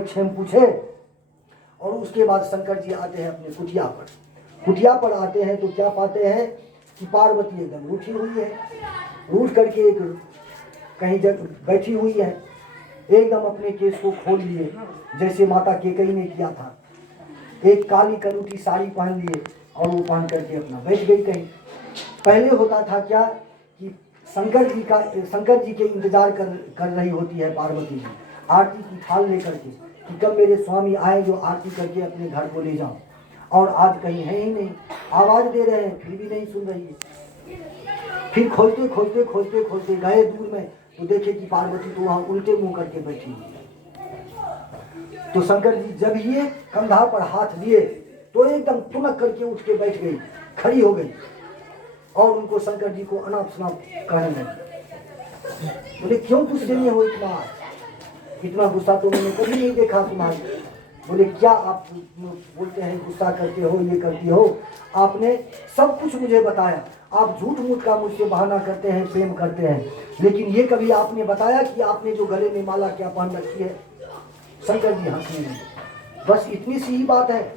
क्षेम पूछे। और उसके बाद शंकर जी आते हैं अपने कुटिया पर। कुटिया पर आते हैं तो क्या पाते हैं कि पार्वती एकदम रूठी हुई है, रूठ करके एक कहीं जगह बैठी हुई है, एकदम अपने केस को खोल लिए जैसे माता केकई ने किया था। एक काली कलूटी साड़ी पहन लिए और वो पहन करके अपना बैठ गई कहीं। पहले होता था क्या कि शंकर जी के इंतजार कर रही होती है पार्वती जी आरती की थाल लेकर के कि कब मेरे स्वामी आए जो आरती करके अपने घर को ले जाऊं। और आज कहीं है ही नहीं, आवाज दे रहे हैं फिर भी नहीं सुन रही है। फिर खोजते खोजते खोजते खोजते गए दूर में तो देखे कि पार्वती तो वहां उल्टे मुंह करके बैठी हुई है। तो शंकर जी जब ये कंधा पर हाथ दिए तो एकदम तुनक करके उठ के बैठ गई, खड़ी हो गई और उनको शंकर जी को अनाप शनाप कहने लगी। बोले क्यों गुस्से में हो इतना? इतना गुस्सा तो मैंने कभी नहीं देखा तुम्हारे। बोले क्या आप बोलते हैं गुस्सा करते हो, ये करती हो? आपने सब कुछ मुझे बताया, आप झूठ मूठ का मुझसे बहाना करते हैं, प्रेम करते हैं, लेकिन ये कभी आपने बताया कि आपने जो गले में माला क्या पहन रखी है? शंकर जी हंसने लगे। बस इतनी सी ही बात है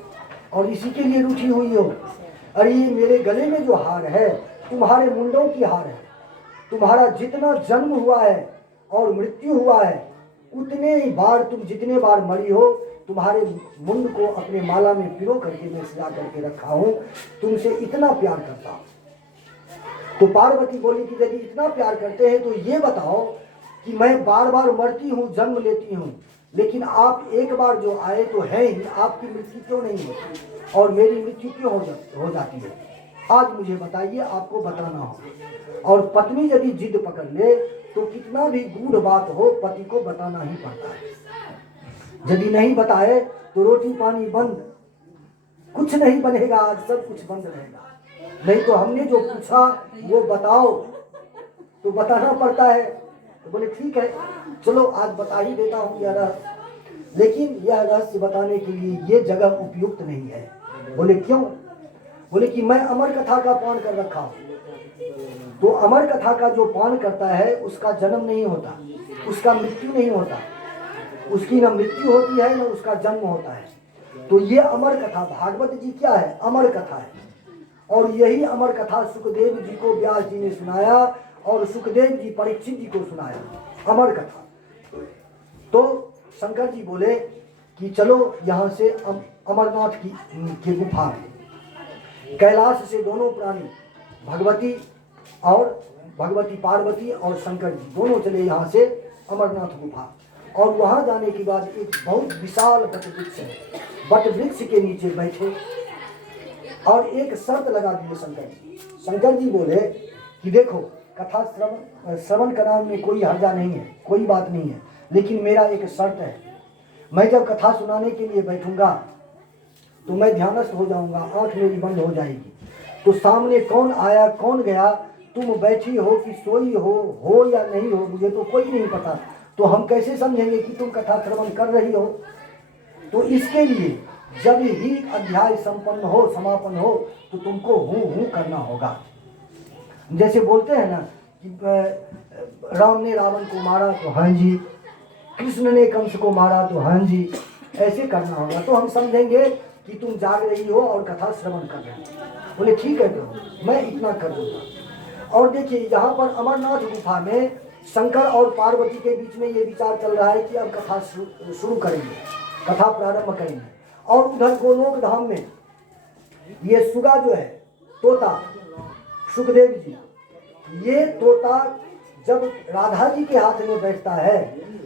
और इसी के लिए रूठी हुई हो? अरे ये मेरे गले में जो हार है तुम्हारे मुंडों की हार है। तुम्हारा जितना जन्म हुआ है और मृत्यु हुआ है उतने ही बार तुम जितने बार मरी हो तुम्हारे मुंड को अपने माला में पिरो करके मैं सजा करके रखा हूं। तुमसे इतना प्यार करता हूं। तो पार्वती बोली कि यदि इतना प्यार करते हैं तो ये बताओ कि मैं बार बार मरती हूँ, जन्म लेती हूँ, लेकिन आप एक बार जो आए तो है ही, आपकी मृत्यु क्यों नहीं होती और मेरी मृत्यु क्यों हो जाती है? आज मुझे बताइए, आपको बताना हो। और पत्नी यदि जिद पकड़ ले तो कितना भी गूढ़ बात हो पति को बताना ही पड़ता है। यदि नहीं बताए तो रोटी पानी बंद, कुछ नहीं बनेगा, आज सब कुछ बंद रहेगा। नहीं तो हमने जो पूछा वो बताओ तो बताना पड़ता है। तो बोले ठीक है चलो आज बता ही देता हूँ यह रहस्य, लेकिन यह रहस्य बताने के लिए ये जगह उपयुक्त नहीं है। बोले क्यों? बोले कि मैं अमर कथा का पान कर रखा हूँ। तो अमर कथा का जो पान करता है उसका जन्म नहीं होता, उसका मृत्यु नहीं होता, उसकी न मृत्यु होती है न उसका जन्म होता है। तो ये अमर कथा भागवत जी क्या है? अमर कथा है। और यही अमर कथा सुखदेव जी को व्यास जी ने सुनाया और सुखदेव जी परीक्षित जी को सुनाया, अमर कथा। तो शंकर जी बोले कि चलो यहाँ से अमरनाथ की गुफा में कैलाश से दोनों प्राणी भगवती पार्वती और शंकर जी दोनों चले यहाँ से अमरनाथ गुफा। और वहाँ जाने के बाद एक बहुत विशाल वटवृक्ष है, वटवृक्ष के नीचे बैठे और एक शर्त लगा दिए शंकर जी। शंकर जी बोले कि देखो कथा श्रवण कराने में कोई हर्जा नहीं है, कोई बात नहीं है, लेकिन मेरा एक शर्त है। मैं जब कथा सुनाने के लिए बैठूंगा तो मैं ध्यानस्थ हो जाऊंगा, आंख मेरी बंद हो जाएगी। तो सामने कौन आया कौन गया, तुम बैठी हो कि सोई हो या नहीं हो, मुझे तो कोई नहीं पता। तो हम कैसे समझेंगे कि तुम कथा श्रवण कर रही हो? तो इसके लिए जब ही अध्याय संपन्न हो, समापन हो, तो तुमको हूँ करना होगा। जैसे बोलते हैं ना कि राम ने रावण को मारा तो हाँ जी, कृष्ण ने कंस को मारा तो हाँ जी, ऐसे करना होगा। तो हम समझेंगे कि तुम जाग रही हो और कथा श्रवण कर रही हो। बोले ठीक है प्रभु, मैं इतना कर दूंगा। और देखिए यहाँ पर अमरनाथ गुफा में शंकर और पार्वती के बीच में ये विचार चल रहा है कि अब कथा शुरू करेंगे, कथा प्रारंभ करेंगे। और उधर गोलोक धाम में ये सुगा जो है तोता, सुखदेव जी, ये तोता जब राधा जी के हाथ में बैठता है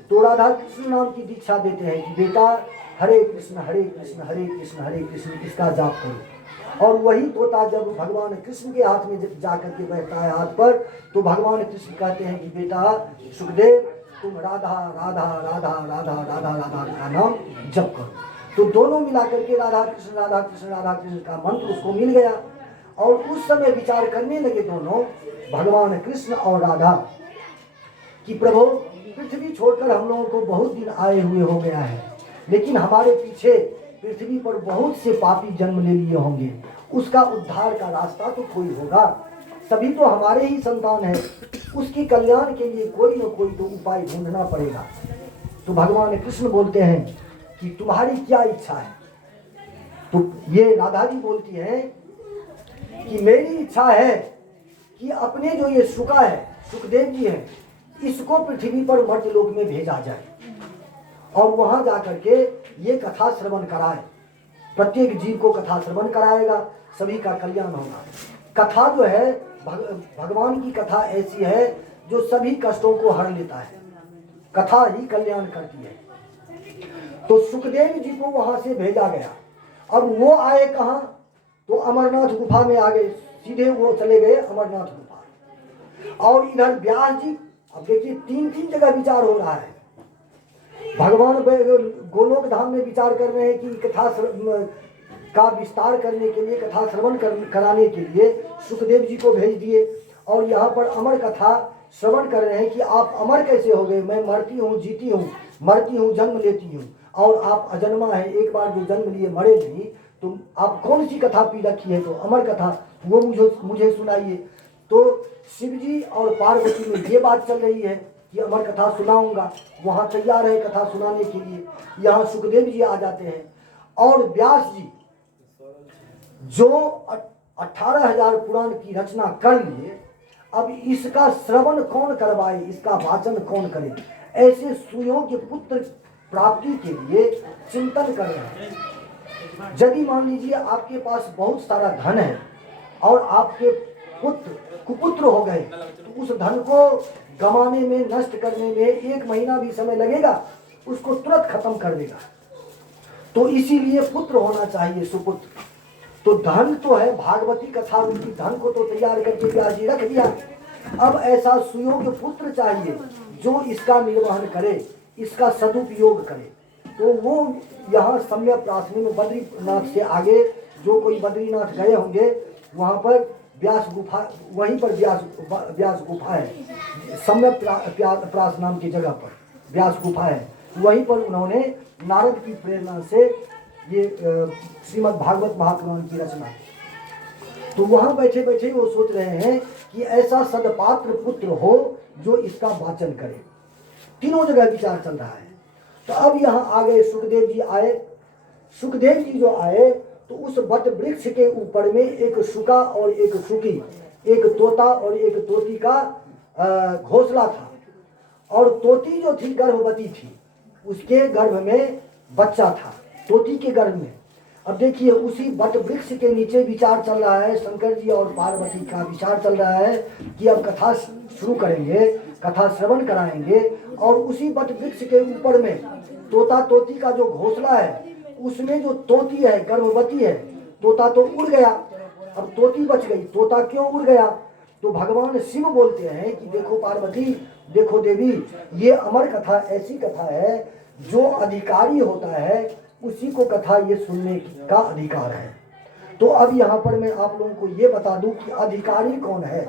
तो राधा कृष्ण नाम की दीक्षा देते हैं कि बेटा हरे कृष्ण हरे कृष्ण हरे कृष्ण हरे कृष्ण इसका जाप करो। और वही तोता जब भगवान कृष्ण के हाथ में जाकर के बैठता है हाथ पर, तो भगवान कृष्ण कहते हैं कि बेटा सुखदेव तुम राधा राधा राधा राधा राधा राधा का नाम जप करो। तो दोनों मिला करके राधा कृष्ण राधा कृष्ण राधा कृष्ण का मंत्र उसको मिल गया। और उस समय विचार करने लगे दोनों, भगवान कृष्ण और राधा, कि प्रभु पृथ्वी छोड़कर हम लोगों को बहुत दिन आए हुए हो गया है, लेकिन हमारे पीछे पृथ्वी पर बहुत से पापी जन्म ले लिए होंगे, उसका उद्धार का रास्ता तो कोई होगा, सभी तो हमारे ही संतान है, उसके कल्याण के लिए कोई न कोई तो उपाय ढूंढना पड़ेगा। तो भगवान कृष्ण बोलते हैं कि तुम्हारी क्या इच्छा है। तो ये राधा जी बोलती हैं कि मेरी इच्छा है कि अपने जो ये शुका है, सुखदेव जी हैं, इसको पृथ्वी पर मर्त्यलोक में भेजा जाए और वहां जाकर के ये कथा श्रवण कराए। प्रत्येक जीव को कथा श्रवण कराएगा, सभी का कल्याण होगा। कथा जो है भगवान की कथा ऐसी है जो सभी कष्टों को हर लेता है, कथा ही कल्याण करती है। तो सुखदेव जी को वहां से भेजा गया। अब वो आए कहाँ, तो अमरनाथ गुफा में आ गए, सीधे वो चले गए अमरनाथ गुफा। और इधर व्यास जी, अब देखिए तीन जगह विचार हो रहा है। भगवान गोलोक धाम में विचार कर रहे हैं कि कथा का विस्तार करने के लिए, कथा श्रवण कराने के लिए सुखदेव जी को भेज दिए। और यहाँ पर अमर कथा श्रवण कर रहे हैं कि आप अमर कैसे हो गए, मैं मरती हूँ, जीती हूँ, मरती हूँ, जन्म लेती हूँ, और आप अजन्मा है, एक बार जो जन्म लिए मरे नहीं, तो आप कौन सी कथा पी रखी है, तो अमर कथा वो मुझे सुनाइए। तो शिव जी और पार्वती में ये बात चल रही है कि अमर कथा सुनाऊंगा, वहाँ तैयार है कथा सुनाने के लिए। यहाँ सुखदेव जी आ जाते हैं और व्यास जी जो 18,000 पुराण की रचना कर लिए, अब इसका श्रवण कौन करवाए, इसका वाचन कौन करे, ऐसे सुयोग्य पुत्र प्राप्ति के लिए चिंतन कर रहे हैं। यदि मान लीजिए आपके पास बहुत सारा धन है और आपके पुत्र कुपुत्र हो गए, तो उस धन को गंवाने में, नष्ट करने में 1 महीना भी समय लगेगा, उसको तुरंत खत्म कर देगा। तो इसीलिए पुत्र होना चाहिए, सुपुत्र। तो धन तो है, भागवती कथा उनकी धन को तो तैयार करके व्यास जी रख दिया। अब ऐसा सुयोग्य पुत्र चाहिए जो इसका निर्वहन करे, इसका सदुपयोग करे। तो वो यहाँ सम्यक् में बद्रीनाथ से आगे, जो कोई बद्रीनाथ गए होंगे, वहाँ पर व्यास गुफा, वहीं पर व्यास गुफा है, सम्यक् प्रास नाम की जगह पर व्यास गुफा है। वहीं पर उन्होंने नारद की प्रेरणा से ये श्रीमद् भागवत महापुराण की रचना। तो वहाँ बैठे बैठे वो सोच रहे हैं कि ऐसा सदपात्र पुत्र हो जो इसका वाचन करे। तीनों जगह विचार चल रहा है। तो अब यहाँ आ गए सुखदेव जी आए। सुखदेव जी जो आए तो उस वट वृक्ष के ऊपर में एक शुका और एक शुकी, एक तोता और एक तोती का घोंसला था। और तोती जो थी गर्भवती थी, उसके गर्भ में बच्चा था, तोती के गर्भ में। अब देखिए उसी वट वृक्ष के नीचे विचार चल रहा है, शंकर जी और पार्वती का विचार चल रहा है कि अब कथा शुरू करेंगे, कथा श्रवण कराएंगे। और उसी वट वृक्ष के ऊपर में तोता तोती का जो घोंसला है, उसमें जो तोती है गर्भवती है, तोता तो उड़ गया, अब तोती बच गई। तोता क्यों उड़ गया, तो भगवान शिव बोलते हैं कि देखो पार्वती, देखो देवी, ये अमर कथा ऐसी कथा है जो अधिकारी होता है उसी को कथा ये सुनने का अधिकार है। तो अब यहाँ पर मैं आप लोगों को ये बता दूं कि अधिकारी कौन है,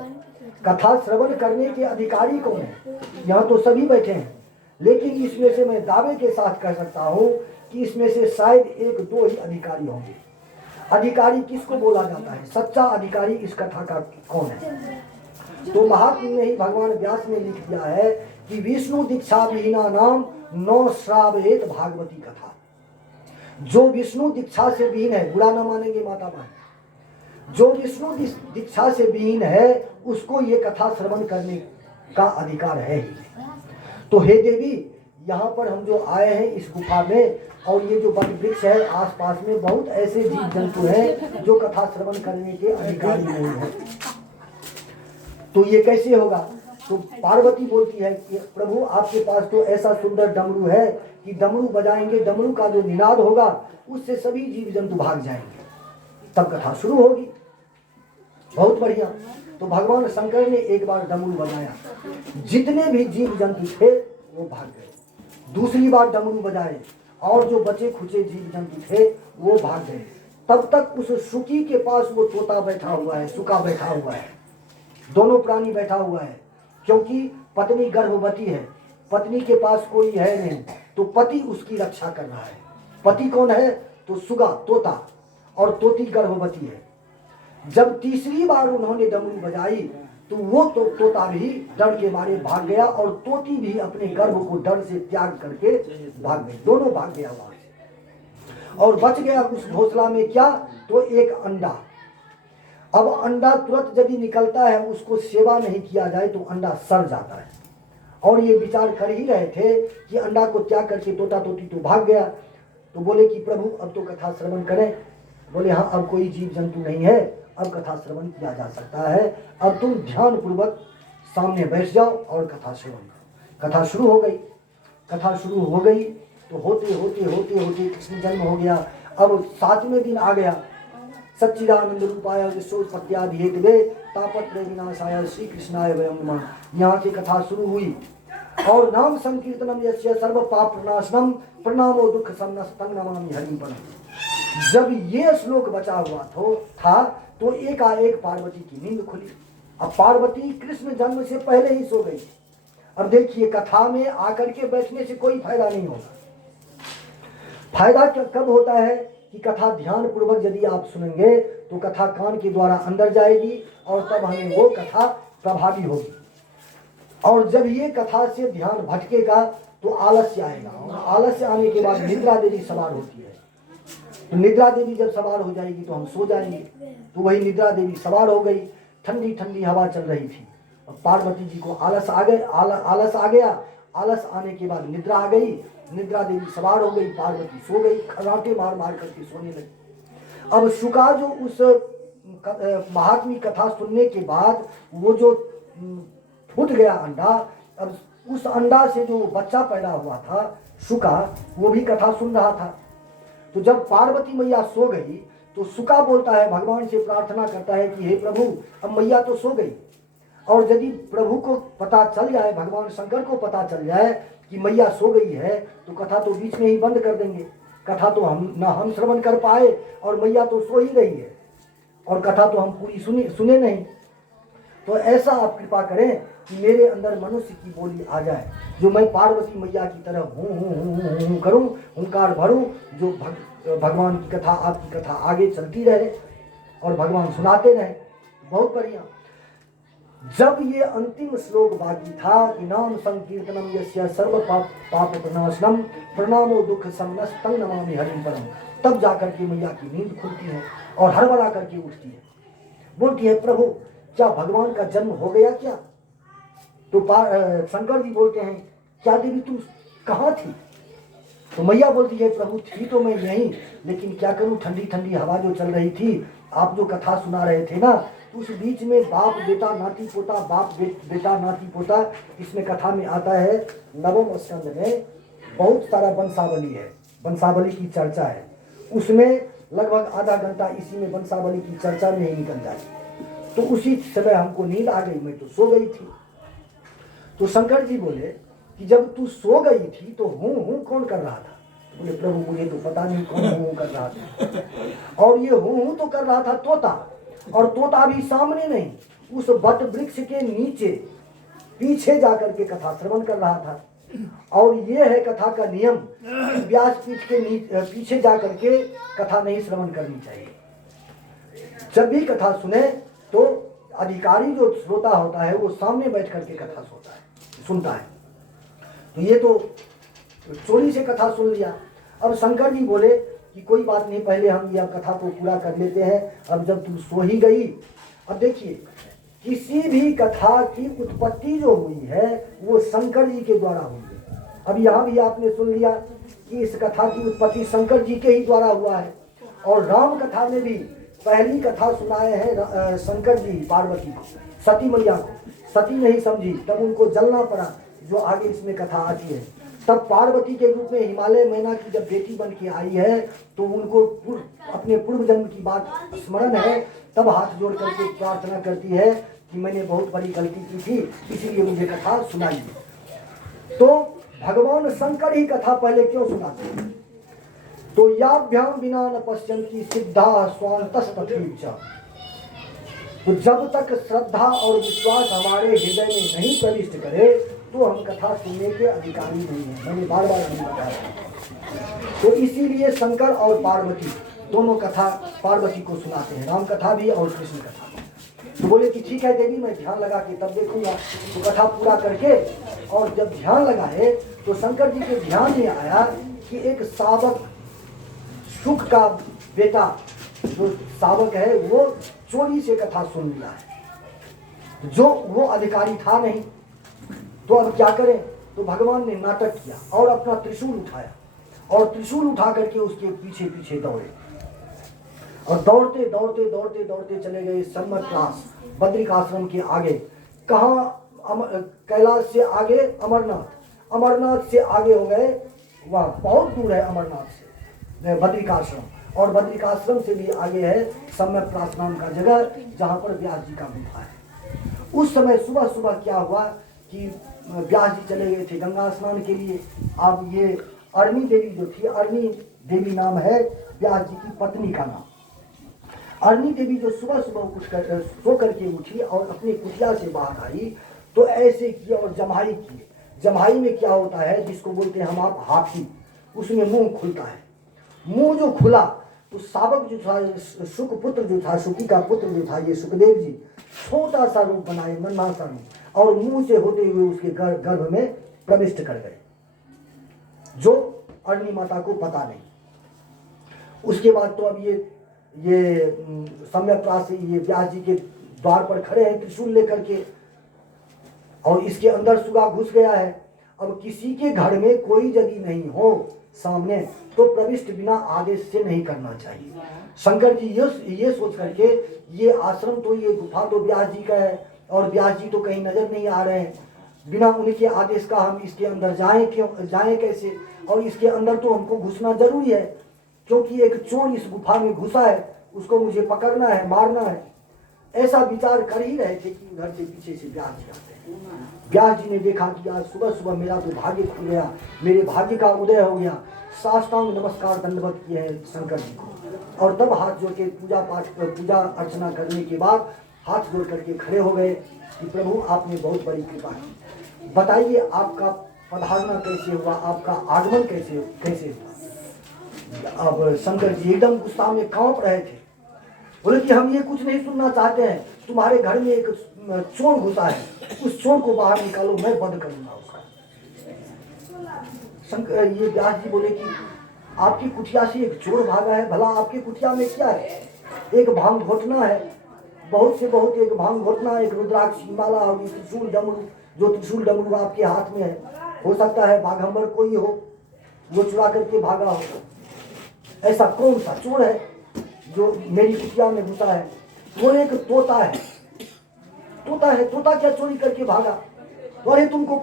कथा श्रवण करने के अधिकारी कौन है। यहाँ तो सभी बैठे हैं, लेकिन इसमें से मैं दावे के साथ कह सकता हूँ कि इसमें से शायद 1-2 ही अधिकारी होंगे। अधिकारी किसको बोला जाता है, सच्चा अधिकारी इस कथा का कौन है। तो महात्मा में ही भगवान व्यास ने लिख दिया है कि विष्णु दीक्षा विहीना नाम न श्रावयेत भागवती कथा। जो विष्णु दीक्षा से विहीन है, बुरा न मानेंगे माता बहन, जो विष्णु दीक्षा से विहीन है उसको ये कथा श्रवण करने का अधिकार है ही। तो हे देवी, यहाँ पर हम जो आए हैं इस गुफा में, और ये जो वट वृक्ष है आसपास में बहुत ऐसे जीव जंतु हैं जो कथा श्रवण करने के अधिकारी नहीं है। तो ये कैसे होगा। तो पार्वती बोलती है कि प्रभु आपके पास तो ऐसा सुंदर डमरू है कि डमरू बजाएंगे, डमरू का जो निनाद होगा उससे सभी जीव जंतु भाग जाएंगे, तब कथा शुरू होगी। बहुत बढ़िया। तो भगवान शंकर ने एक बार डमरू बजाया, जितने भी जीव जंतु थे वो भाग गए। दूसरी बार डमरू बजाए और जो बचे खुचे जीव जंतु थे वो भाग गए। तब तक उस शुकी के पास वो तोता बैठा हुआ है, शुका बैठा हुआ है, दोनों प्राणी बैठा हुआ है। क्योंकि पत्नी गर्भवती है, पत्नी के पास कोई है नहीं, तो पति उसकी रक्षा कर रहा है। पति कौन है, तो सुगा, तोता, और तोती गर्भवती है। जब तीसरी बार उन्होंने डमरू बजाई तो वो तोता भी डर के मारे भाग गया और तोती भी अपने गर्भ को डर से त्याग करके भाग गई, दोनों भाग गया वहां से। और बच गया उस घोंसला में क्या, तो एक अंडा। अब अंडा तुरंत यदि निकलता है, उसको सेवा नहीं किया जाए तो अंडा सड़ जाता है। और ये विचार कर ही रहे थे कि अंडा को त्याग करके तोता तोती तो भाग गया। तो बोले कि प्रभु अब तो कथा श्रवण करें। बोले हाँ, अब कोई जीव जंतु नहीं है, अब कथा श्रवण किया जा सकता है। अब तुम ध्यान पूर्वक सामने बैठ जाओ और कथा श्रवण करो। कथा शुरू हो गई। कथा शुरू हो गई तो होते होते होते होते कृष्ण जन्म हो गया। अब 7वें दिन आ गया। सच्चिदानंद रूपाय विश्वोत्पत्त्यादि हेतवे तापत्रय विनाशाय श्री कृष्णाय वयं नमः। यहाँ से कथा शुरू हुई। और नाम संकीर्तनम यस्य सर्व पाप प्रणाशनम प्रणामो दुख समनस्तं नमामि हरिं परम। जब ये श्लोक बचा हुआ था तो एकाएक पार्वती की नींद खुली। अब पार्वती कृष्ण जन्म से पहले ही सो गई। अब देखिए, कथा में आकर के बैठने से कोई फायदा नहीं होगा। फायदा कब होता है कि कथा ध्यान पूर्वक यदि आप सुनेंगे तो कथा कान के द्वारा अंदर जाएगी और तब हमें वो कथा प्रभावी होगी। और जब ये कथा से ध्यान भटकेगा तो आलस्य आएगा, और आलस्य आने के बाद निद्रा देवी सवार होती है। तो निद्रा देवी जब सवार हो जाएगी तो हम सो जाएंगे। तो वही निद्रा देवी सवार हो गई। ठंडी ठंडी हवा चल रही थी। अब पार्वती जी को आलस आ गया। आलस आने के बाद निद्रा आ गई। निद्रा देवी सवार हो गई, पार्वती सो गई। खराटे मार मार करके सोने लगी। अब शुका जो उस महात्मी कथा सुनने के बाद वो जो फूट गया अंडा, अब उस अंडा से जो बच्चा पैदा हुआ था शुका, वो भी कथा सुन रहा था। तो जब पार्वती मैया सो गई तो शुका बोलता है, भगवान से प्रार्थना करता है कि हे प्रभु, अब मैया तो सो गई, और यदि प्रभु को पता चल जाए, भगवान शंकर को पता चल जाए कि मैया सो गई है तो कथा तो बीच में ही बंद कर देंगे। कथा तो हम श्रवण कर पाए और मैया तो सो ही रही है और कथा तो हम पूरी सुने नहीं। तो ऐसा आप कृपा करें कि मेरे अंदर मनुष्य की बोली आ जाए, जो मैं पार्वती मैया की तरह हूँ करूँ, हुंकार भरूँ, जो भगवान की कथा, आपकी कथा आगे चलती रहे और भगवान सुनाते रहे। बहुत बढ़िया। जब ये अंतिम श्लोक बाकी था कि नाम संकीर्तनम यस्य सर्व पाप प्रणाशनम प्रणामो दुख समनस्तं नमामि हरिं परम, तब जाकर के मैया की नींद खुलती है और हड़बड़ा करके उठती है। बोलती है, प्रभु क्या भगवान का जन्म हो गया क्या? तो शंकर जी बोलते हैं, क्या देवी तुम कहाँ थी? तो मैया बोलती है, प्रभु थी तो मैं यहीं, लेकिन क्या करूं, ठंडी ठंडी हवा जो चल रही थी, आप जो कथा सुना रहे थे ना, तो उस बीच में बाप बेटा नाती पोता, बाप बेटा नाती पोता, इसमें कथा में आता है 9वें स्कंद में बहुत सारा वंशावली है, वंशावली की चर्चा है। उसमें लगभग आधा घंटा इसी में वंशावली की चर्चा में ही निकल जाए। तो उसी समय हमको नींद आ गई, मैं तो सो गई थी। तो शंकर जी बोले कि जब तू सो गई थी तो हूँ कौन कर रहा था? बोले, प्रभु मुझे तो पता नहीं कौन हूँ कर रहा था। और ये हूँ तो कर रहा था तोता, और तोता भी सामने नहीं, उस वट वृक्ष के नीचे पीछे जाकर के कथा श्रवण कर रहा था। और ये है कथा का नियम, व्यासपीठ के पीछे जाकर के कथा नहीं श्रवण करनी चाहिए। जब भी कथा सुने तो अधिकारी जो श्रोता होता है वो सामने बैठ करके कथा सुनता है। तो ये तो चोरी से कथा सुन लिया। अब शंकर जी बोले कि कोई बात नहीं, पहले हम ये कथा को पूरा कर लेते हैं। अब जब तुम सो ही गई, अब देखिए किसी भी कथा की उत्पत्ति जो हुई है वो शंकर जी के द्वारा हुई है। अब यहाँ भी आपने सुन लिया कि इस कथा की उत्पत्ति शंकर जी के ही द्वारा हुआ है। और राम कथा में भी पहली कथा सुनाए हैं शंकर जी पार्वती को, सती मैया को। सती नहीं समझी तब उनको जलना पड़ा, जो आगे इसमें कथा आती है। तब पार्वती के रूप में हिमालय मैना की जब बेटी बन के आई है तो उनको अपने पूर्व जन्म की बात स्मरण है, तब हाथ जोड़ करके प्रार्थना करती है कि मैंने बहुत बड़ी गलती की थी, इसीलिए मुझे कथा सुनाई। तो भगवान शंकर ही कथा पहले क्यों सुनाते हैं? तो याभ्याम बिना न पश्यन्ति सिद्धा स्वान्तस्तथैव। तो जब तक श्रद्धा और विश्वास हमारे हृदय में नहीं प्रविष्ट करे तो हम कथा सुनने के अधिकारी नहीं हैं। मैंने बार बार नहीं बताया। तो इसीलिए शंकर और पार्वती दोनों कथा पार्वती को सुनाते हैं, राम कथा भी और कृष्ण कथा। तो बोले कि ठीक है देवी, मैं ध्यान लगा के तब देखूंगा। तो कथा पूरा करके और जब ध्यान लगाए तो शंकर जी के ध्यान में आया कि एक शावक शुक का बेटा जो शावक है वो चोरी से कथा सुन लिया है, जो वो अधिकारी था नहीं। तो अब क्या करें? तो भगवान ने नाटक किया और अपना त्रिशूल उठाया और त्रिशूल उठा करके उसके पीछे पीछे दौड़े और दौड़ते दौड़ते दौड़ते दौड़ते चले गए सम्मतरास बद्रिक आश्रम के आगे। कहाँ? कैलाश से आगे अमरनाथ, अमरनाथ से आगे हो गए, वहाँ बहुत दूर है अमरनाथ से बद्रिक आश्रम, और बद्रिक आश्रम से भी आगे है सम्यकप्रास नाम का जगह जहाँ पर व्यास जी का गुफा है। उस समय सुबह सुबह क्या हुआ कि व्यास जी चले गए थे गंगा स्नान के लिए। अब ये अरणी देवी जो थी, अरणी देवी नाम है व्यास जी की पत्नी का नाम। अरणी देवी जो सुबह सुबह उठ कर सो करके उठी और अपनी कुटिया से बाहर आई तो ऐसे किए और जम्हाई किए। जम्हाई में क्या होता है, जिसको बोलते हैं हम आप हाथी, उसमें मुंह खुलता है। मुंह जो खुला तो शावक जो था, शुक पुत्र जो था, शुकी का पुत्र जो था ये सुखदेव जी, छोटा सा रूप बनाए, नन्हा सा रूप, और मुंह से होते हुए उसके गर्भ में प्रविष्ट कर गए, जो अरणी माता को पता नहीं। उसके बाद तो अब ये सम्यकप्रास ये व्यास जी के द्वार पर खड़े हैं त्रिशूल लेकर के, और इसके अंदर सुगा घुस गया है। अब किसी के घर में कोई यदि नहीं हो सामने तो प्रविष्ट बिना आदेश से नहीं करना चाहिए। शंकर जी ये सोच करके, ये आश्रम तो, ये गुफा तो व्यास जी का है और व्यास जी तो कहीं नजर नहीं आ रहे हैं, बिना उनके आदेश का हम इसके अंदर जाएं कैसे? और इसके अंदर तो हमको घुसना जरूरी है, क्योंकि एक चोर इस गुफा में घुसा है, उसको मुझे पकड़ना है, मारना है। ऐसा विचार कर ही रहे थे कि घर से पीछे से व्यास जी आते हैं। व्यास जी ने देखा कि आज सुबह सुबह मेरा तो भाग्य खुल गया, मेरे भाग्य का उदय हो गया। साष्टांग नमस्कार दंडवत किए हैं शंकर जी को, और तब हाथ जोड़ के पूजा अर्चना करने के बाद हाथ जोड़ करके खड़े हो गए कि प्रभु आपने बहुत बड़ी कृपा की, बताइए आपका पधारना कैसे हुआ, आपका आगमन कैसे हुआ। अब शंकर जी एकदम गुस्सा में कांप रहे थे, बोले कि हम ये कुछ नहीं सुनना चाहते हैं, तुम्हारे घर में एक चोर घुसा है, उस चोर को बाहर निकालो, मैं बंद करूंगा उसका। शंकर ये व्यास जी बोले कि आपकी कुटिया से एक चोर भागा है, भला आपकी कुटिया में क्या है? एक भांग घोटना है, बहुत से बहुत एक भांग घोटना, एक रुद्राक्ष की माला होगी, त्रिशूल डमरू, जो त्रिशूल डमरू आपके हाथ में है, हो सकता है बाघंबर कोई हो वो चुरा करके भागा हो। ऐसा कौन सा चोर है जो मेरी कुटिया में घुसा है? वो एक तोता है, तोता क्या चोरी करके भागा? तो अरे तुमको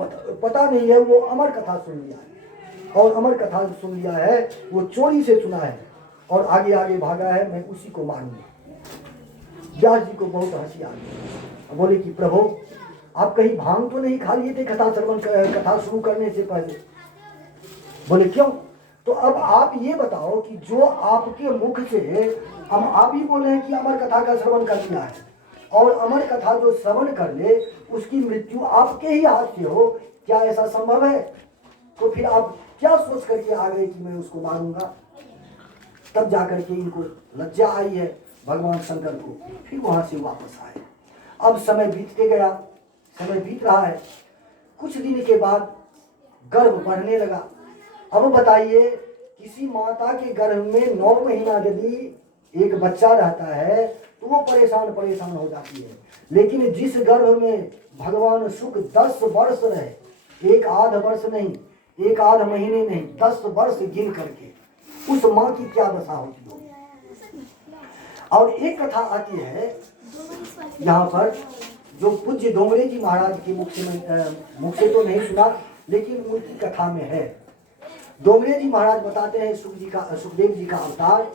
पता नहीं है, वो अमर कथा सुन लिया है, और अमर कथा सुन लिया है, वो चोरी से सुना है और आगे आगे भागा है, मैं उसी को मारूंगा। व्यास जी को बहुत हंसी आ गई, बोले कि प्रभु आप कहीं भांग तो नहीं खा लिए थे कथा शुरू करने से पहले? बोले क्यों? तो अब आप ये बताओ कि जो आपके मुख से हम आप ही बोले हैं कि अमर कथा का श्रवण कर लिया है, और अमर कथा जो श्रवण कर ले उसकी मृत्यु आपके ही हाथ से हो, क्या ऐसा संभव है? तो फिर आप क्या सोच करके आ गए कि मैं उसको मारूंगा? तब जाकर के इनको लज्जा आई है भगवान शंकर को, फिर वहां से वापस आए। अब समय बीतते गया, समय बीत रहा है, कुछ दिन के बाद गर्भ बढ़ने लगा। अब बताइए, किसी माता के गर्भ में 9 महीना यदि एक बच्चा रहता है तो वो परेशान हो जाती है, लेकिन जिस गर्भ में भगवान शुक 10 वर्ष रहे, एक आध वर्ष नहीं, एक आध महीने नहीं, 10 वर्ष गिन करके, उस माँ की क्या दशा होती होगी। और एक कथा आती है यहाँ पर, जो पूज्य डोंगरे जी महाराज के मुख से तो नहीं सुना, लेकिन उनकी कथा में है। डोंगरे जी महाराज बताते हैं सुखदेव जी का अवतार,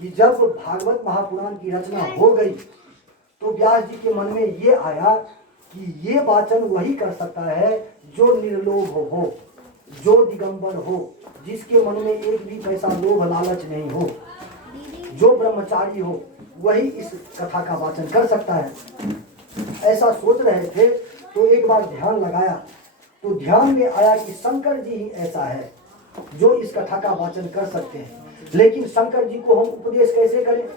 कि जब भागवत महापुराण की रचना हो गई तो व्यास जी के मन में ये आया कि ये वाचन वही कर सकता है जो निर्लोभ हो, जो दिगंबर हो, जिसके मन में एक भी पैसा लोभ लालच नहीं हो, जो ब्रह्मचारी हो, वही इस कथा का वाचन कर सकता है। ऐसा सोच रहे थे तो एक बार ध्यान लगाया तो ध्यान में आया कि शंकर जी ही ऐसा है जो इस कथा का वाचन कर सकते हैं। लेकिन शंकर जी को हम उपदेश कैसे करें?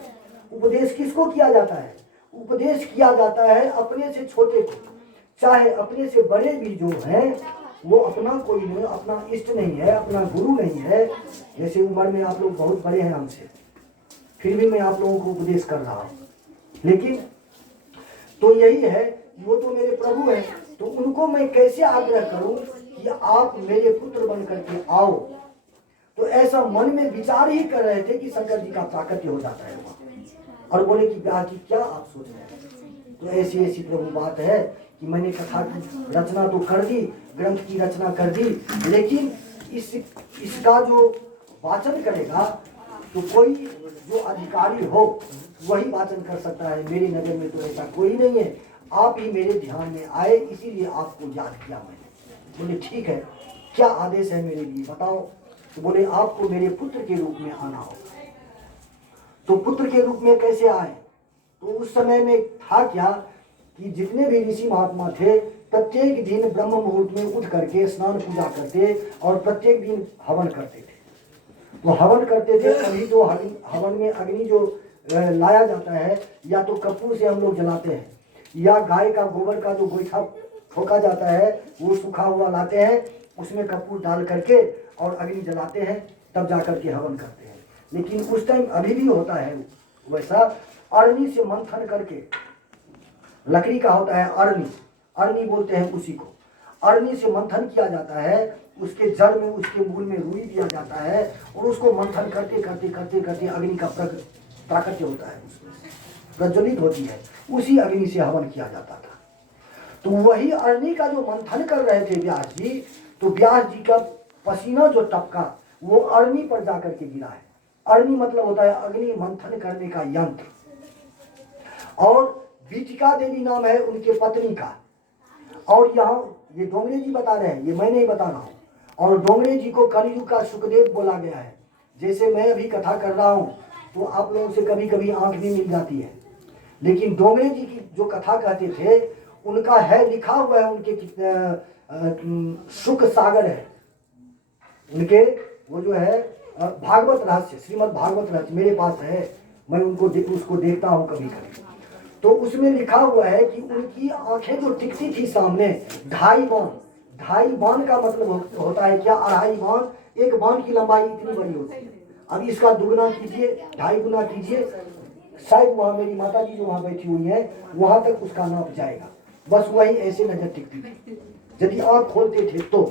उपदेश किसको किया जाता है? उपदेश किया जाता है अपने से छोटे को, चाहे अपने से बड़े भी जो हैं वो अपना कोई नहीं, अपना इष्ट नहीं है, अपना गुरु नहीं है। जैसे उम्र में आप लोग बहुत बड़े हैं हमसे, फिर भी मैं आप लोगों को उपदेश कर रहा हूँ। लेकिन तो यही है, वो तो मेरे प्रभु हैं, तो उनको मैं कैसे आग्रह करूं कि आप मेरे पुत्र बन करके आओ। तो ऐसा मन में विचार ही कर रहे थे कि शंकर जी का प्राकट्य हो जाता है वहाँ, और बोले कि ब्यास जी क्या आप सोच रहे हैं। तो ऐसी ऐसी प्रभु बात है कि मैंने कथा की रचना तो कर दी, ग्रंथ की रचना कर दी, लेकिन इसका जो वाचन करेगा तो कोई जो अधिकारी हो वही वाचन कर सकता है। मेरी नजर में तो ऐसा कोई नहीं है, आप ही मेरे ध्यान में आए, इसीलिए आपको याद किया मैंने। बोले ठीक है, क्या आदेश है मेरे लिए बताओ। तो बोले आपको मेरे पुत्र के रूप में आना हो। तो पुत्र के रूप में कैसे आए। तो उस समय में था क्या कि जितने भी ऋषि महात्मा थे प्रत्येक दिन ब्रह्म मुहूर्त में उठ करके स्नान पूजा करते और प्रत्येक दिन हवन करते थे। वो हवन करते थे, अभी तो हवन में अग्नि जो लाया जाता है, या तो कपूर से हम लोग जलाते हैं, या गाय का गोबर का जो गोईठा ठोका जाता है वो सूखा हुआ लाते हैं, उसमें कपूर डाल करके और अग्नि जलाते हैं, तब जा करके हवन करते हैं। लेकिन उस टाइम अभी भी होता है वैसा, अरणी से मंथन करके, लकड़ी का होता है अरणी, अरणी बोलते हैं उसी को, अरणी से मंथन किया जाता है, उसके जड़ में उसके मूल में रुई दिया जाता है, और उसको मंथन करते करते करते करते अग्नि का प्राकट्य होता है, उसमें प्रज्वलित होती है, उसी अग्नि से हवन किया जाता था। तो वही अरणी का जो मंथन कर रहे थे व्यास जी, तो व्यास जी का पसीना जो टपका वो अरणी पर जाकर के गिरा है। अरणी मतलब होता है अग्नि मंथन करने का यंत्र। और बीटिका देवी नाम है उनके पत्नी का। और यहाँ ये डोंगरे जी बता रहे हैं, ये मैं नहीं बता रहा हूँ। और डोंगरे जी को कलियुग का सुखदेव बोला गया है। जैसे मैं अभी कथा कर रहा हूँ तो आप लोगों से कभी कभी आंख भी मिल जाती है, लेकिन डोंगरे जी की जो कथा कहते थे उनका है, लिखा हुआ है उनके सुख सागर है उनके, वो जो है भागवत रहस्य, श्रीमद् भागवत रहस्य मेरे पास है, मैं उसको देखता हूँ कभी कभी। तो उसमें लिखा हुआ है कि उनकी आंखें जो टिकती थी सामने, ढाई बाण का मतलब होता है क्या, अढ़ाई बाण, एक बाण की लंबाई इतनी बड़ी होती है। अब इसका दुगना कीजिए, 2.5 गुना कीजिए, शायद वहाँ मेरी माता जी जो वहाँ बैठी हुई है वहां तक उसका नाप जाएगा। बस वही ऐसे नजर टिकती थी यदि आंख खोलते थे तो,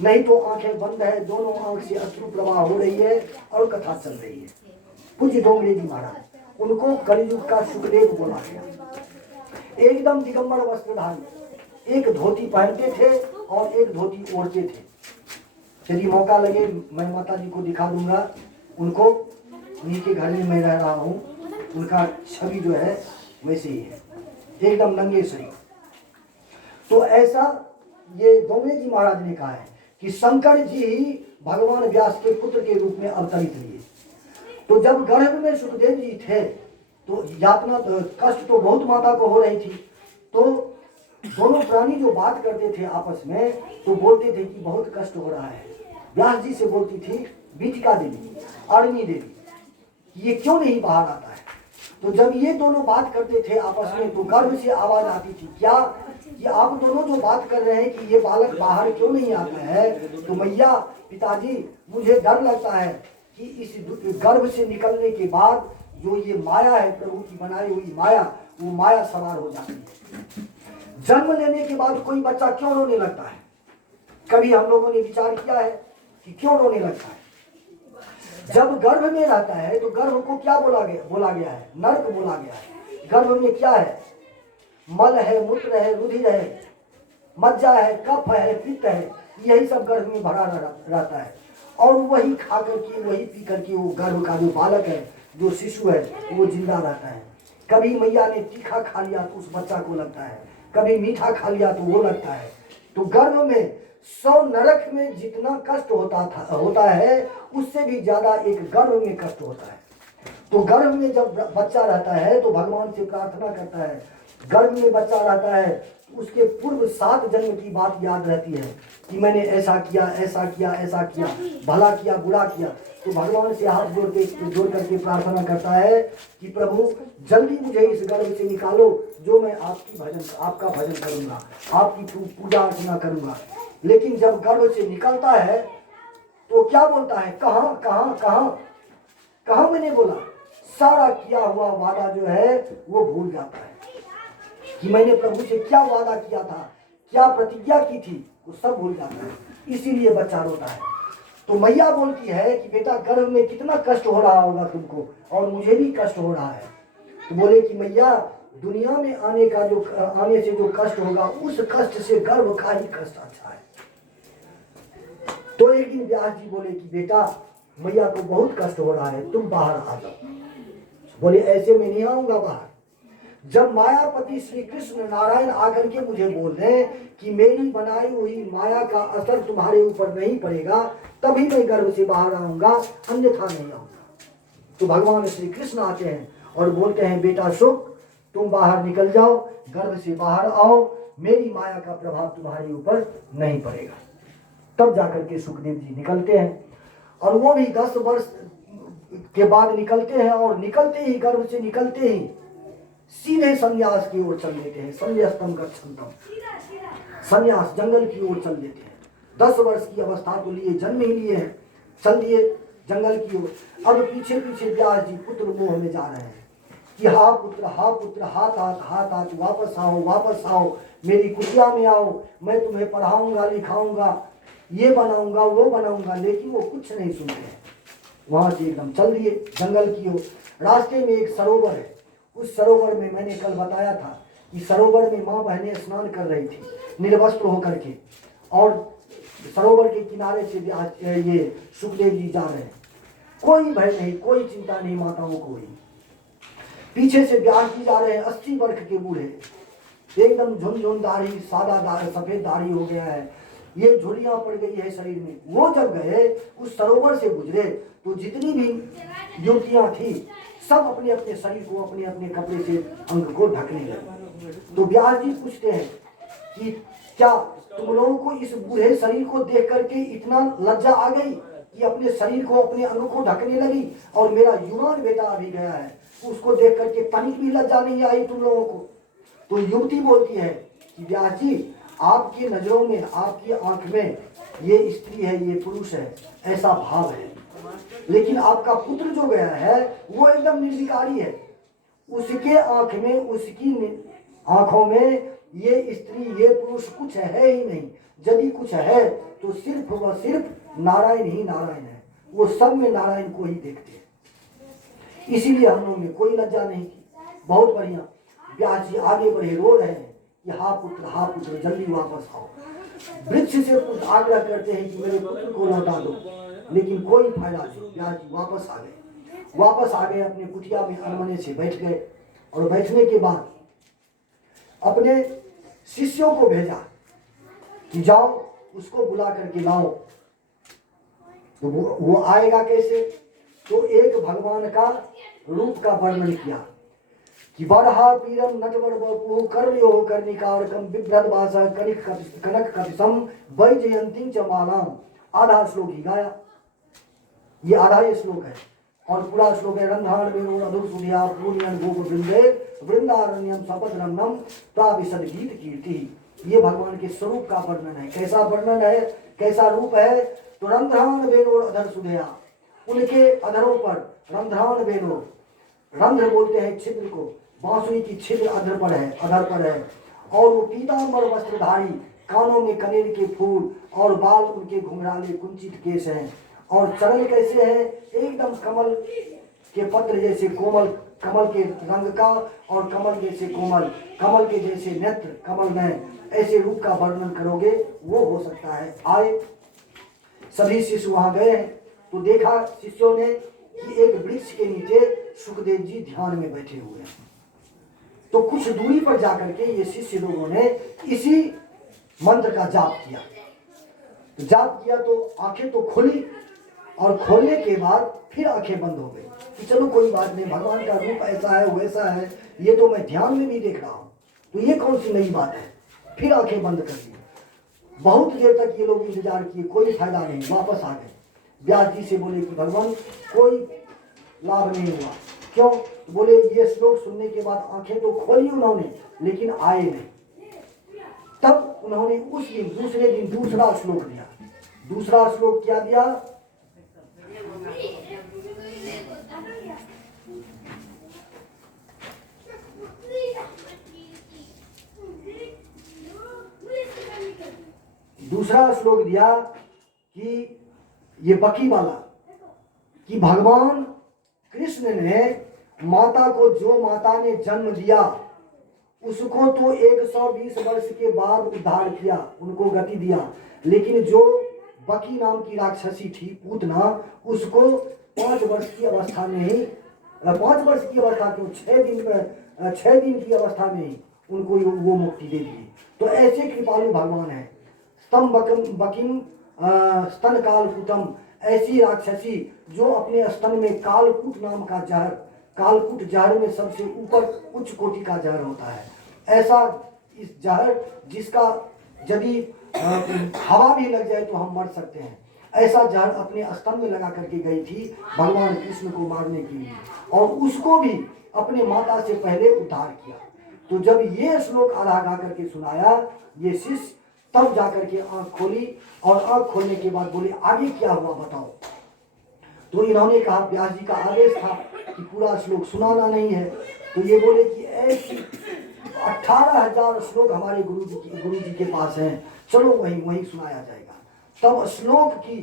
नहीं तो आंखें बंद है, दोनों आंख से अश्रु प्रवाह हो रही है और कथा चल रही है। पूज्य डोंगरे जी महाराज, उनको कलियुग का सुखदेव बोला गया। एकदम दिगंबर वस्त्रधारी, एक धोती पहनते थे और एक धोती ओढ़ते थे। यदि मौका लगे मैं माता जी को दिखा दूंगा, उनको उन्हीं के घर में मैं रह रहा हूँ, उनका छवि जो है वैसे ही है, एकदम नंगे शरीर। तो ऐसा ये डोंगरे जी महाराज ने कहा है कि शंकर जी ही भगवान व्यास के पुत्र के रूप में अवतरित हुए। तो जब गर्भ में सुखदेव जी थे तो यातना कष्ट तो बहुत माता को हो रही थी। तो दोनों प्राणी जो बात करते थे आपस में तो बोलते थे कि बहुत कष्ट हो रहा है। व्यास जी से बोलती थी बीटिका देवी, अरणी देवी, ये क्यों नहीं बाहर आता है। तो जब ये दोनों बात करते थे आपस में तो गर्भ से आवाज आती थी क्या कि आप दोनों जो बात कर रहे हैं कि ये बालक बाहर क्यों नहीं आता है। तो मैया पिताजी मुझे डर लगता है कि इस गर्भ से निकलने के बाद जो ये माया है प्रभु की बनाई हुई माया, वो माया सवार हो जाती है। जन्म लेने के बाद कोई बच्चा क्यों रोने लगता है, कभी हम लोगों ने विचार किया है कि क्यों रोने लगता है। जब गर्भ में रहता है तो गर्भ को क्या बोला गया है, नरक बोला गया है। गर्भ में क्या है, मल है, मूत्र है, रुधिर है, मज्जा है, कफ है, पित्त है, यही सब गर्भ में भरा रहता है। और वही खा करके वही पी करके वो गर्भ का जो बालक है, जो शिशु है, वो जिंदा रहता है। कभी मैया ने तीखा खा लिया तो उस बच्चा को लगता है, कभी मीठा खा लिया तो वो लगता है। तो गर्भ में 100 नरक में जितना कष्ट होता है उससे भी ज्यादा एक गर्भ में कष्ट होता है। तो गर्भ में जब बच्चा रहता है तो भगवान से प्रार्थना करता है, गर्भ में बच्चा रहता है तो उसके पूर्व 7 जन्म की बात याद रहती है कि मैंने ऐसा किया, ऐसा किया, ऐसा किया, भला किया, बुरा किया। तो भगवान से हाथ जोड़ करके प्रार्थना करता है कि प्रभु जल्दी मुझे इस गर्भ से निकालो, जो मैं आपका भजन करूंगा, आपकी पूजा अर्चना करूंगा। लेकिन जब गर्भ से निकलता है तो क्या बोलता है, कहाँ कहाँ कहाँ कहाँ मैंने बोला, सारा किया हुआ वादा जो है वो भूल जाता है कि मैंने प्रभु से क्या वादा किया था, क्या प्रतिज्ञा की थी, वो सब भूल जाता है। इसीलिए बच्चा रोता है। तो मैया बोलती है कि बेटा गर्भ में कितना कष्ट हो रहा होगा तुमको, और मुझे भी कष्ट हो रहा है। तो बोले कि मैया दुनिया में आने से जो कष्ट होगा, उस कष्ट से गर्भ का ही कष्ट अच्छा है। तो एक दिन व्यास जी बोले कि बेटा मैया को बहुत कष्ट हो रहा है, तुम बाहर आ जाओ। बोले ऐसे में नहीं आऊंगा बाहर। जब मायापति श्री कृष्ण नारायण आकर के मुझे बोल रहे कि मेरी बनाई हुई माया का असर तुम्हारे ऊपर नहीं पड़ेगा, तभी मैं गर्भ से बाहर आऊंगा, अन्यथा नहीं आऊंगा। तो भगवान श्री कृष्ण आते हैं और बोलते हैं बेटा सुख, तुम बाहर निकल जाओ, गर्भ से बाहर आओ, मेरी माया का प्रभाव तुम्हारे ऊपर नहीं पड़ेगा। तब जाकर के सुखदेव जी निकलते हैं, और वो भी 10 वर्ष के बाद निकलते हैं, और निकलते ही गर्भ से निकलते ही सीधे संन्यास की ओर चल देते हैं। संन्यास्तम गच्छन्तम, संन्यास जंगल की ओर चल देते हैं। 10 वर्ष की अवस्था को लिए जन्म ही लिए हैं, चल दिए जंगल की ओर। अब पीछे पीछे व्यास जी पुत्र मोह में जा रहे हैं कि हा पुत्र हाथ हाथ वापस आओ, वापस आओ, मेरी कुटिया में आओ, मैं तुम्हें पढ़ाऊंगा लिखाऊंगा, ये बनाऊंगा वो बनाऊंगा। लेकिन वो कुछ नहीं सुनते हैं। वहां से एकदम चल दिए जंगल की ओर। रास्ते में एक सरोवर है, उस सरोवर में मैंने कल बताया था कि सरोवर में माँ बहनें स्नान कर रही थी निर्वस्त्र होकर के, और सरोवर के किनारे से ये सुखदेव जी जा रहे हैं। कोई भय नहीं, कोई चिंता नहीं माताओं को ही। पीछे से व्यास जी जा रहे हैं, 80 वर्ष के बूढ़े, एकदम झुनझुन दाढ़ी, सादा सफेद दाढ़ी हो गया है, ये झुर्रियां पड़ गई है शरीर में। वो जब गए उस सरोवर से गुजरे तो जितनी भी युवतियां थी सब अपने अपने शरीर को अपने अपने कपड़े से अंग को ढकने लगे। तो व्यास जी पूछते हैं कि क्या तुम लोगों को इस बूढ़े शरीर को देख करके इतना लज्जा आ गई कि अपने शरीर को अपने अंग को ढकने लगी, और मेरा युवान बेटा अभी गया है, उसको देख करके तनिक भी लज्जा नहीं आई तुम लोगों को। तो युवती बोलती है कि व्यास जी आपकी नजरों में, आपकी आंख में ये स्त्री है, ये पुरुष है, ऐसा भाव है, लेकिन आपका पुत्र जो गया है वो एकदम निर्विकारी है। उसके आंख में, उसकी आंखों में ये स्त्री ये पुरुष कुछ है ही नहीं। यदि कुछ है तो सिर्फ व सिर्फ नारायण ही नारायण है। वो सब में नारायण को ही देखते हैं। इसीलिए हम लोगों में कोई लज्जा नहीं की। बहुत बढ़िया। व्यास जी आगे बढ़े, रो रहे हैं कि हा पुत्र जल्दी वापस आओ। वृक्ष से पुत्र आग्रह करते हैं कि मेरे पुत्र को लौटा दो, लेकिन कोई फायदा नहीं। व्यास जी वापस आ गए अपने कुटिया में, अरमने से बैठ गए, और बैठने के बाद अपने शिष्यों को भेजा कि जाओ उसको बुला करके लाओ। तो वो आएगा कैसे? तो एक भगवान का रूप का वर्णन किया कि वरहा पीरम नटवर बपु कर्मयो कर्णिकारकम बिभ्रत भाषा कनक कपिसम वैजयंती च मालाम। आधा श्लोक ही गाया, ये आधा ये श्लोक है, और पूरा श्लोक है रंधान में अधुर सुधिया पूर्णियन गोप वृंदे वृंदारण्यम सपद रमनम प्राविशद गीत कीर्ति। ये भगवान के स्वरूप का वर्णन है। कैसा वर्णन है, कैसा रूप है? तो रंध्रान बेनोर अधर सुधिया, उनके अधरों पर रंध्रान बेनोर, रंध्र बोलते हैं छिद्र को, बांसुरी की छिद्र अधर पर है, अधर पर है। और वो पीतांबर वस्त्रधारी, कानों में कनेर के फूल, और बाल उनके घुंघराले कुंचित केश हैं। और चरण कैसे है? एकदम कमल के पत्र जैसे कोमल, कमल के रंग का, और कमल जैसे कोमल, कमल के जैसे नेत्र कमल में। ऐसे रूप का वर्णन करोगे वो हो सकता है। आए सभी शिष्य वहां गए हैं, तो देखा शिष्यों ने कि एक वृक्ष के नीचे सुखदेव जी ध्यान में बैठे हुए हैं। तो कुछ दूरी पर जाकर के ये शिष्य लोगों ने इसी मंत्र का जाप किया। तो जाप किया तो आंखें तो खुली, और खोलने के बाद फिर आंखें बंद हो गई कि चलो कोई बात नहीं, भगवान का रूप ऐसा है वैसा है, ये तो मैं ध्यान में भी देख रहा हूँ, तो ये कौन सी नई बात है। फिर आंखें बंद कर दी। बहुत देर तक ये लोग इंतजार किए, कोई फायदा नहीं, वापस आ गए। व्यास जी से बोले कि भगवान कोई लाभ नहीं हुआ। क्यों? तो बोले ये श्लोक सुनने के बाद आंखें तो खोली उन्होंने, लेकिन आए नहीं। तब उन्होंने उस दिन दूसरे दिन दूसरा श्लोक दिया। दूसरा श्लोक क्या दिया? दूसरा श्लोक दिया कि ये बकी वाला, कि भगवान कृष्ण ने माता को, जो माता ने जन्म दिया उसको तो 120 वर्ष के बाद उद्धार किया, उनको गति दिया, लेकिन जो बकी नाम की राक्षसी थी, पूतना, उसको 5 वर्ष की अवस्था में ही, 5 वर्ष की अवस्था क्यों, 6 दिन की अवस्था में ही उनको वो मुक्ति दे दी। तो ऐसे कृपालु भगवान है। स्तम बकिम स्तन कालकूटम, ऐसी राक्षसी जो अपने स्तन में कालकूट नाम का जहर, कालकूट जहर में सबसे ऊपर उच्च कोटि का जहर होता है, ऐसा इस जहर जिसका यदि हवा भी लग जाए तो हम मर सकते हैं, ऐसा जहर अपने स्तन में लगा करके गई थी भगवान कृष्ण को मारने के लिए, और उसको भी अपने माता से पहले उद्धार किया। तो जब ये श्लोक आधा गा करके सुनाया ये शिष्य, तब जाकर के आंख खोली, और आंख खोलने के बाद बोले आगे क्या हुआ बताओ। तो इन्होंने कहा, व्यास जी का आदेश था कि पूरा श्लोक सुनाना नहीं है। तो ये बोले कि ऐसे 18,000 श्लोक हमारे गुरु जी के पास हैं, चलो वहीं सुनाया जाएगा। तब श्लोक के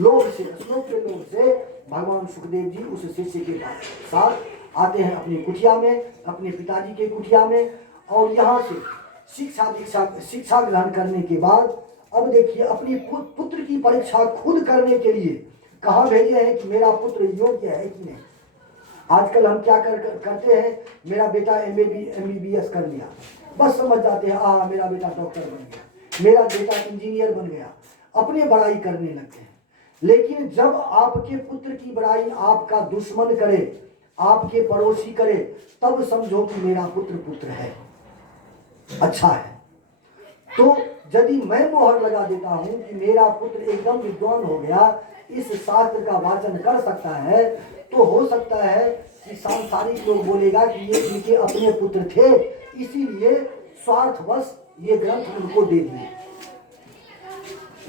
लोभ से भगवान सुखदेव जी उस शिष्य के साथ आते हैं अपनी कुटिया में, अपने पिताजी के कुटिया में, और यहाँ से शिक्षा ग्रहण करने के बाद अब देखिए अपनी पुत्र की परीक्षा खुद करने के लिए कहाँ भेजे हैं कि मेरा पुत्र योग्य है कि नहीं। आजकल हम क्या करते हैं, मेरा बेटा MBBS कर लिया, बस समझ जाते हैं मेरा बेटा डॉक्टर बन गया, मेरा बेटा इंजीनियर बन गया, अपने बड़ाई करने लगते हैं। लेकिन जब आपके पुत्र की बड़ाई आपका दुश्मन करे, आपके पड़ोसी करे, तब समझो कि मेरा पुत्र है, अच्छा है। तो यदि मैं मोहर लगा देता हूं कि मेरा पुत्र एकदम विद्वान हो गया, इस शास्त्र का वाचन कर सकता है, तो हो सकता है कि सांसारिक लोग बोलेगा कि ये इनके अपने पुत्र थे, इसीलिए स्वार्थवश ये ग्रंथ उनको दे दिए।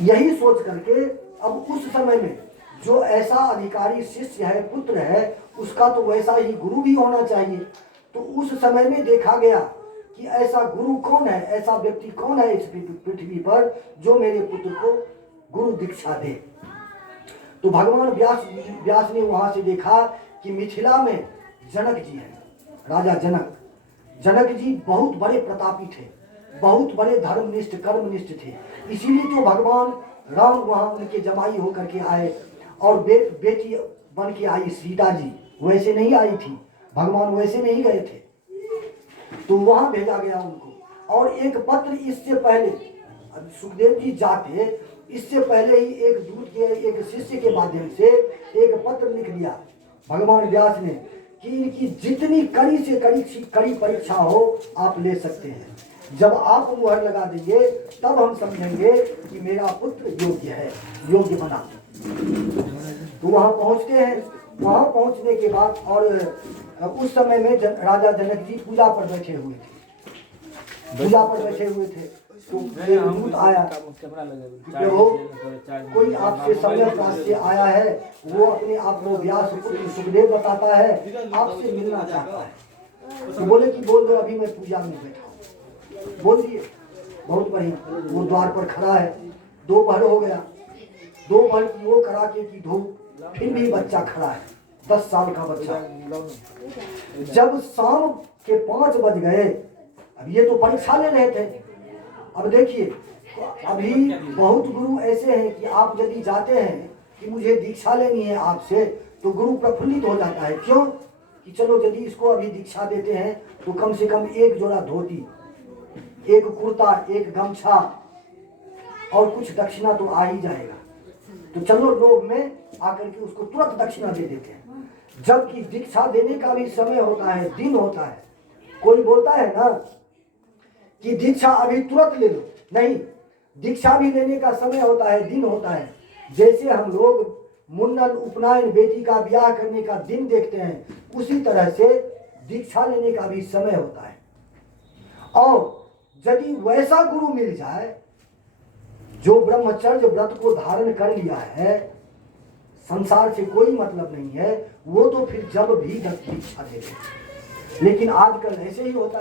यही सोच करके अब उस समय में जो ऐसा अधिकारी शिष्य है, पुत्र है, उसका तो वैसा ही गुरु भी होना चाहिए। तो उस समय में देखा गया कि ऐसा गुरु कौन है, ऐसा व्यक्ति कौन है इस पृथ्वी पर जो मेरे पुत्र को गुरु दीक्षा दे। तो भगवान व्यास ने वहां से देखा कि मिथिला में जनक जी हैं, राजा जनक जी बहुत बड़े प्रतापी थे, बहुत बड़े धर्मनिष्ठ कर्मनिष्ठ थे। इसीलिए तो भगवान राम वहां उनके जमाई होकर के आए, और बेटी बन के आई सीता जी, वैसे नहीं आई थी, भगवान वैसे नहीं गए थे, तो वहां भेजा गया उनको। और एक पत्र इससे पहले सुखदेव जी जाते, इससे पहले ही एक दूत के, एक शिष्य के माध्यम से एक पत्र लिख दिया भगवान व्यास ने कि इनकी जितनी कड़ी से कड़ी परीक्षा हो आप ले सकते हैं। जब आप मुहर लगा देंगे तब हम समझेंगे कि मेरा पुत्र योग्य है, योग्य बना। तो वहां पहुंचते हैं। वहां पहुंचने के बाद और उस समय में राजा जनक जी पूजा पर बैठे हुए थे। तो दूत आया, प्रभु कोई आपसे समय पास से आया है, वो अपने आप को व्यास पुत्र सुखदेव बताता है, आपसे मिलना चाहता है। तो बोले कि बोल दो, अभी मैं पूजा में बैठा हूँ। बोल दिए, बहुत बढ़िया। वो द्वार पर खड़ा है, दोपहर हो गया, दोपहर की वो कड़ाके की धूप, फिर भी बच्चा खड़ा है, 10 साल का बच्चा। जब शाम के 5 बज गए, अब ये तो परीक्षा ले रहे थे। अब देखिए, अभी बहुत गुरु ऐसे हैं कि आप यदि जाते हैं कि मुझे दीक्षा लेनी है आपसे, तो गुरु प्रफुल्लित हो जाता है। क्यों? कि चलो यदि इसको अभी दीक्षा देते हैं तो कम से कम 1 जोड़ा धोती, 1 कुर्ता, 1 गमछा और कुछ दक्षिणा तो आ ही जाएगा। तो चलो लोग में आकर के उसको तुरंत दक्षिणा दे देते हैं। जबकि दीक्षा देने का भी समय होता है, दिन होता है। कोई बोलता है ना कि दीक्षा अभी तुरंत ले लो, नहीं, दीक्षा भी लेने का समय होता है, दिन होता है। जैसे हम लोग मुंडन, उपनयन, बेटी का ब्याह करने का दिन देखते हैं, उसी तरह से दीक्षा लेने का भी समय होता है। और यदि वैसा गुरु मिल जाए जो ब्रह्मचर्य व्रत को धारण कर लिया है, संसार से कोई मतलब नहीं है, वो तो फिर जब भी दीक्षा दे दे। लेकिन आजकल ऐसे ही होता है।